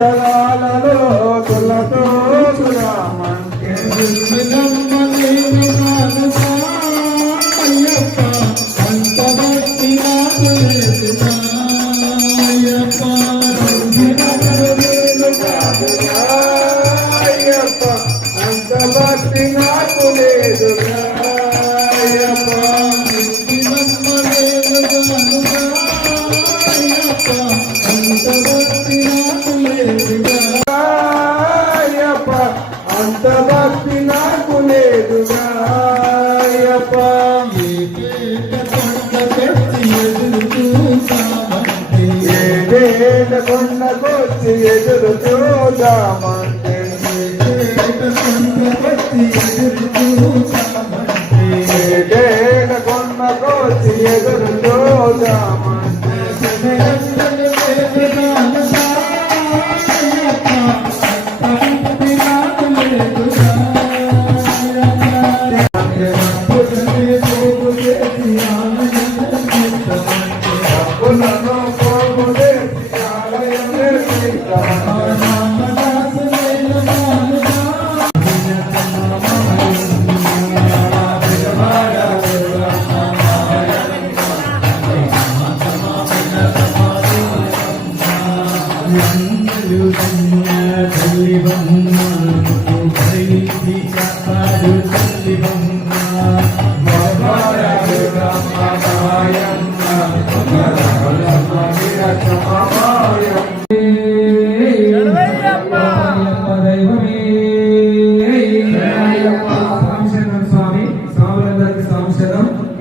తరాలలో తులతో రామంటే ఏడేళ్ళ కొండకొచ్చి ఎదురు చూద్దామంటే కొండకొచ్చి ఎదురు చూద్దామంటే.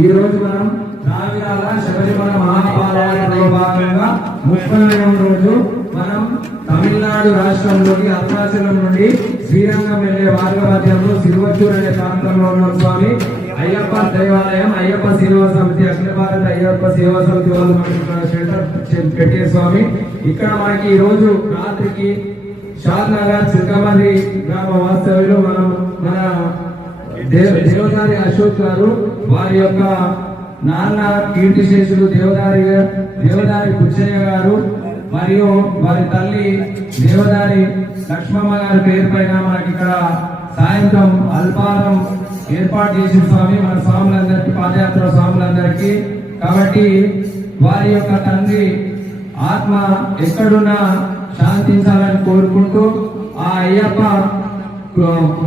ఈ రోజు మనం రావిరాల శబరిమల మహాపాలయంలో భాగంగా ముప్పై రోజు మనం తమిళనాడు రాష్ట్రంలోని అరుణాచలం నుండి శ్రీరంగం వెళ్ళే మార్గమధ్యంలో సిరువచ్చూర్ అనే ప్రాంతంలో ఉన్న స్వామి అయ్యప్ప దేవాలయం అయ్యప్ప సేవా సమితి అఖిల భారత అయ్యప్ప సేవా సమితి వాళ్ళు పెట్టే స్వామి. ఇక్కడ మనకి ఈ రోజు రాత్రికి షాద్ నగర్ చిలకమంది గ్రామ వాస్తవ్యులు మనం మన దేవదారి అశోక్ గారు వారి యొక్క నాన్న కీర్తి శేషులు దేవదారి దేవదారి పుచ్చయ్య గారు మరియు వారి తల్లి దేవదారి లక్ష్మమ్మ గారి పేరు పైన మనకి ఇక్కడ సాయంత్రం అల్పారం ఏర్పాటు చేసిన స్వామి మన స్వాములందరికీ పాదయాత్ర స్వాములందరికీ. కాబట్టి వారి యొక్క తండ్రి ఆత్మ ఎక్కడున్నా శాంతించాలని కోరుకుంటూ ఆ అయ్యప్ప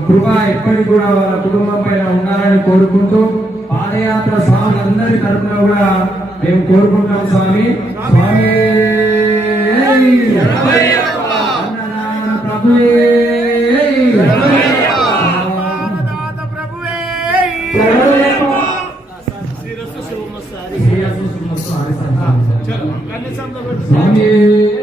కృప ఎప్పటికి కూడా వాళ్ళ కుటుంబం పైన ఉండాలని కోరుకుంటూ పాదయాత్ర స్వాములందరి తరపున కూడా మేము కోరుకుంటాం స్వామి. స్వామి. ప్రభువే స్వామి.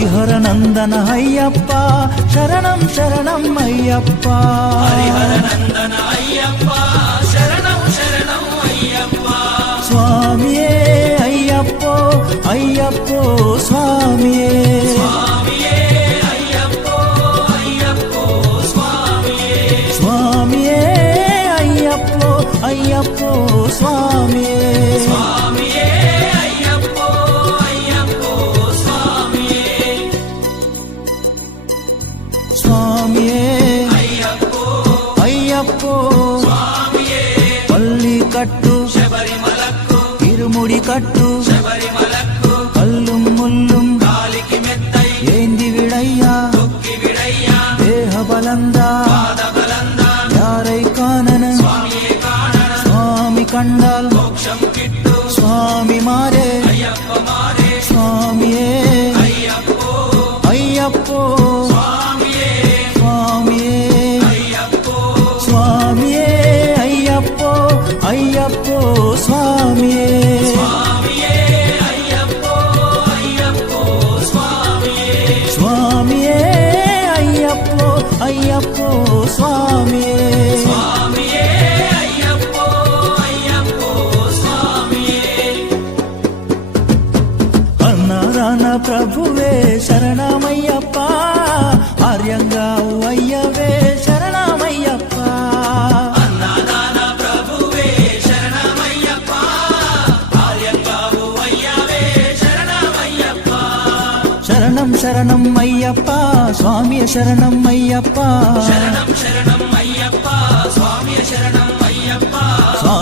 హరిహర నందన అయ్యప్ప శరణం శరణం అయ్యప్ప స్వామియే சுவாமியே. ஐயப்போ. பள்ளி கட்டு. இருமுடி கட்டு. கல்லும் முள்ளும். ஏந்தி விடையா. தேக பலந்தா. யாரை காணன? சுவாமி கண்டால். சுவாமி மாறே. சுவாமியே. ప్రభువే శరణమయ్యప్ప. ఆర్యంగా అయ్యవే శరణమయ్యప్ప. శరణం శరణం అయ్యప్ప స్వామి శరణం అయ్యప్ప. స్వామి శరణం అయ్యప్ప శరణం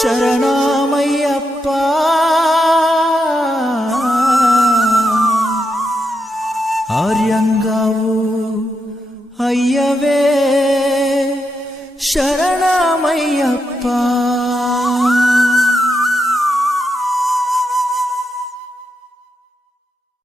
శరణమయ్యప్ప ఆర్యంగావు అయ్యవే శరణమయ్యప్ప